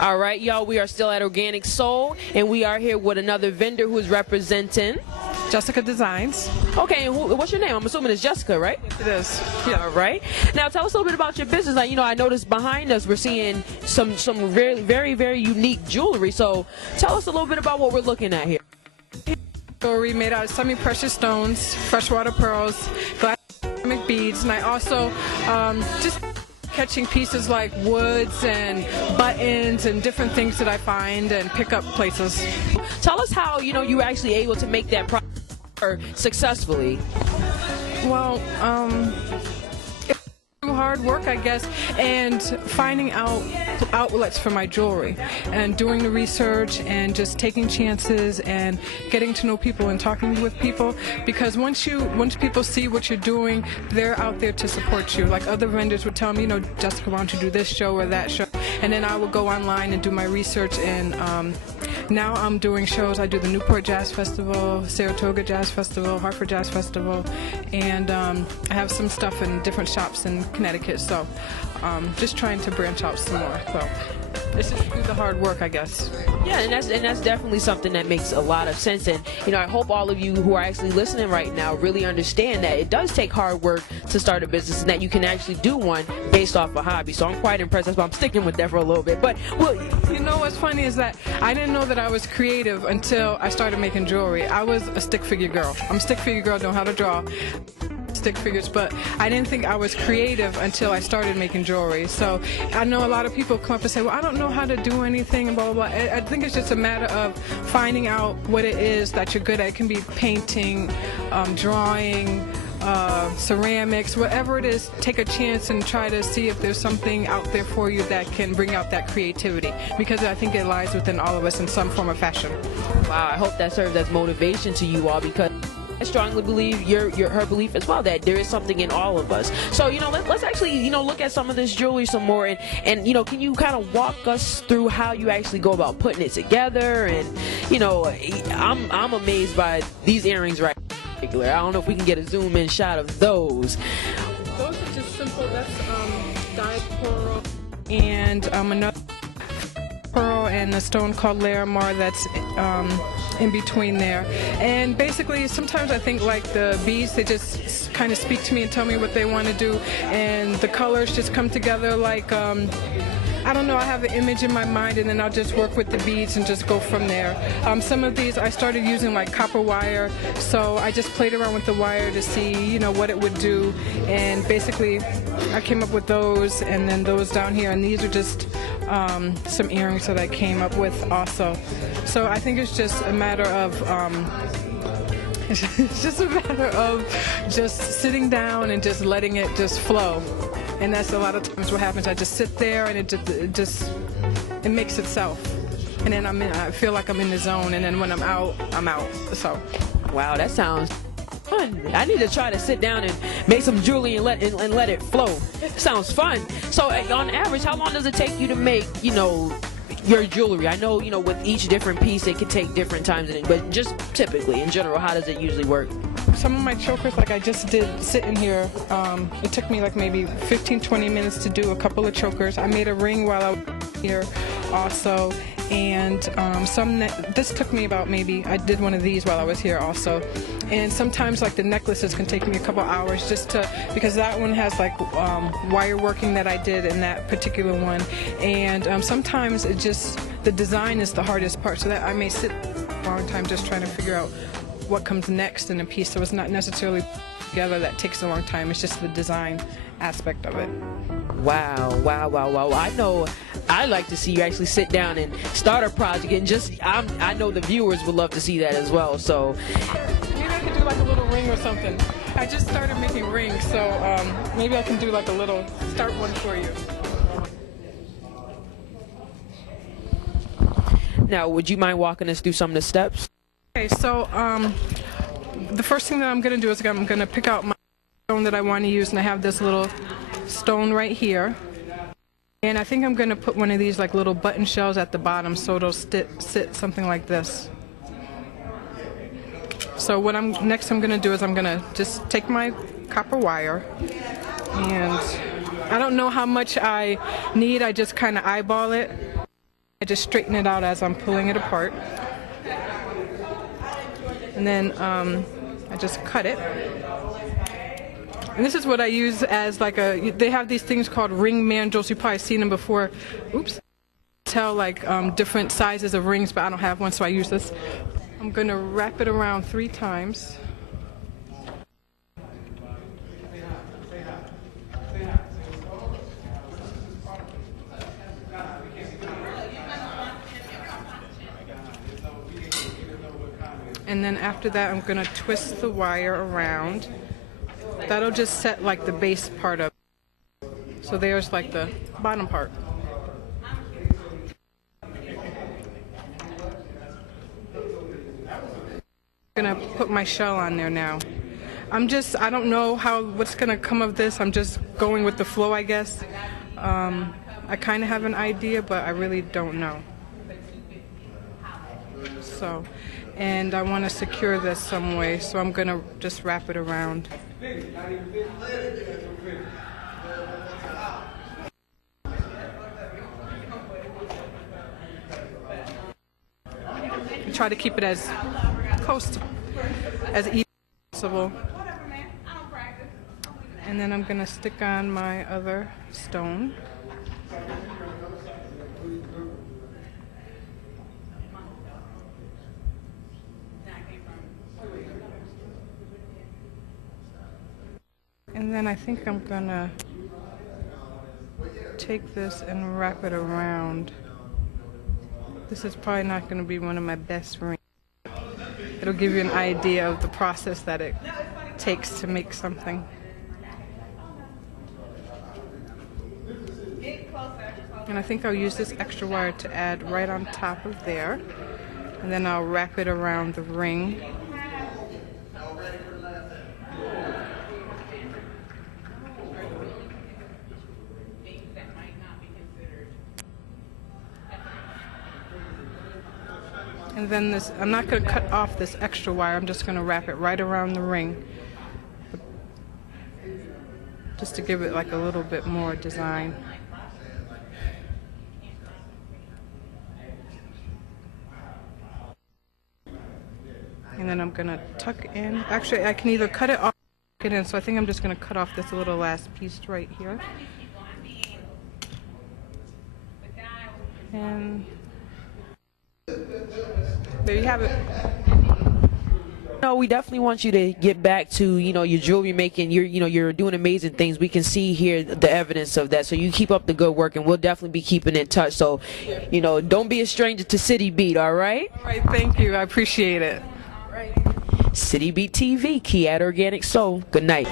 All right, y'all, we are still at Organic Soul, and we are here with another vendor who is representing Jessica Designs. Okay, and what's your name? I'm assuming it's Jessica, right? It is. Yeah. All right. Now, tell us a little bit about your business. Like, I noticed behind us we're seeing some very unique jewelry. So, tell us a little bit about what we're looking at here. Jewelry made out of semi-precious stones, freshwater pearls, glass ceramic beads, and I also just catching pieces like woods and buttons and different things that I find and pick up places. Tell us how you actually able to make that product successfully. Well, it's hard work, I guess, and finding out outlets for my jewelry and doing the research and just taking chances and getting to know people and talking with people, because once people see what you're doing, they're out there to support you. Like other vendors would tell me, Jessica, why don't you do this show or that show, and then I would go online and do my research, and now I'm doing shows. I do the Newport Jazz Festival, Saratoga Jazz Festival, Hartford Jazz Festival, and I have some stuff in different shops in Connecticut, so just trying to branch out some more. So it's just through the hard work, I guess. Yeah, and that's definitely something that makes a lot of sense, and I hope all of you who are actually listening right now really understand that it does take hard work to start a business, and that you can actually do one based off a hobby. So I'm quite impressed. That's why I'm sticking with that for a little bit. But what's funny is that I didn't know that I was creative until I started making jewelry. I was a stick figure girl. I'm a stick figure girl, know how to draw stick figures, but I didn't think I was creative until I started making jewelry. So I know a lot of people come up and say, well, I don't know how to do anything and blah, blah, blah. I think it's just a matter of finding out what it is that you're good at. It can be painting, drawing, ceramics, whatever it is. Take a chance and try to see if there's something out there for you that can bring out that creativity, because I think it lies within all of us in some form or fashion. Wow, I hope that serves as motivation to you all, because I strongly believe her belief as well, that there is something in all of us. So let's actually look at some of this jewelry some more, and can you kind of walk us through how you actually go about putting it together? And I'm amazed by these earrings right here. I don't know if we can get a zoom in shot of those. Those are just simple. That's dyed pearl and another pearl and a stone called Larimar that's in between there. And basically, sometimes I think like the beads, they just kind of speak to me and tell me what they want to do, and the colors just come together like I don't know, I have an image in my mind, and then I'll just work with the beads and just go from there. Some of these I started using like copper wire, so I just played around with the wire to see what it would do, and basically I came up with those, and then those down here, and these are just some earrings that I came up with also. So I think it's just a matter of just sitting down and just letting it just flow. And that's a lot of times what happens. I just sit there, and it makes itself. And then I feel like I'm in the zone, and then when I'm out, I'm out. So, wow, that sounds fun. I need to try to sit down and make some jewelry and let it flow. It sounds fun. So, on average, how long does it take you to make, your jewelry? I know, with each different piece, it could take different times, but just typically, in general, how does it usually work? Some of my chokers, like I just did sitting here, it took me like maybe 15-20 minutes to do a couple of chokers. I made a ring while I was here also, and this took me about I did one of these while I was here also. And sometimes like the necklaces can take me a couple hours because that one has like wire working that I did in that particular one. And sometimes the design is the hardest part, so that I may sit a long time just trying to figure out what comes next in a piece. So it's not necessarily together that takes a long time, it's just the design aspect of it. Wow. I know I like to see you actually sit down and start a project, and I know the viewers would love to see that as well. So maybe I could do like a little ring or something. I just started making rings, so maybe I can do like a little start one for you. Now, would you mind walking us through some of the steps? Okay, so the first thing that I'm going to do is I'm going to pick out my stone that I want to use, and I have this little stone right here. And I think I'm going to put one of these like little button shells at the bottom, so it'll sit something like this. So what next I'm going to do is I'm going to just take my copper wire, and I don't know how much I need, I just kind of eyeball it. I just straighten it out as I'm pulling it apart. And then I just cut it. And this is what I use as like they have these things called ring mandrels. You've probably seen them before. Oops. Tell like different sizes of rings, but I don't have one, so I use this. I'm gonna wrap it around 3 times. And then after that, I'm gonna twist the wire around. That'll just set like the base part of it. So there's like the bottom part. I'm gonna put my shell on there now. I don't know what's gonna come of this. I'm just going with the flow, I guess. I kind of have an idea, but I really don't know. So, and I want to secure this some way, so I'm gonna just wrap it around. Try to keep it as close to as easy as possible. And then I'm gonna stick on my other stone. And then I think I'm gonna take this and wrap it around. This is probably not gonna be one of my best rings. It'll give you an idea of the process that it takes to make something. And I think I'll use this extra wire to add right on top of there. And then I'll wrap it around the ring. And then this, I'm not going to cut off this extra wire, I'm just going to wrap it right around the ring. Just to give it like a little bit more design. And then I'm going to tuck in. Actually, I can either cut it off or tuck it in, so I think I'm just going to cut off this little last piece right here. And there you have it. No, we definitely want you to get back to, your jewelry making. You're doing amazing things. We can see here the evidence of that. So you keep up the good work, and we'll definitely be keeping in touch. So, don't be a stranger to City Beat, all right? All right, thank you. I appreciate it. City Beat TV, Key at Organic Soul. Good night.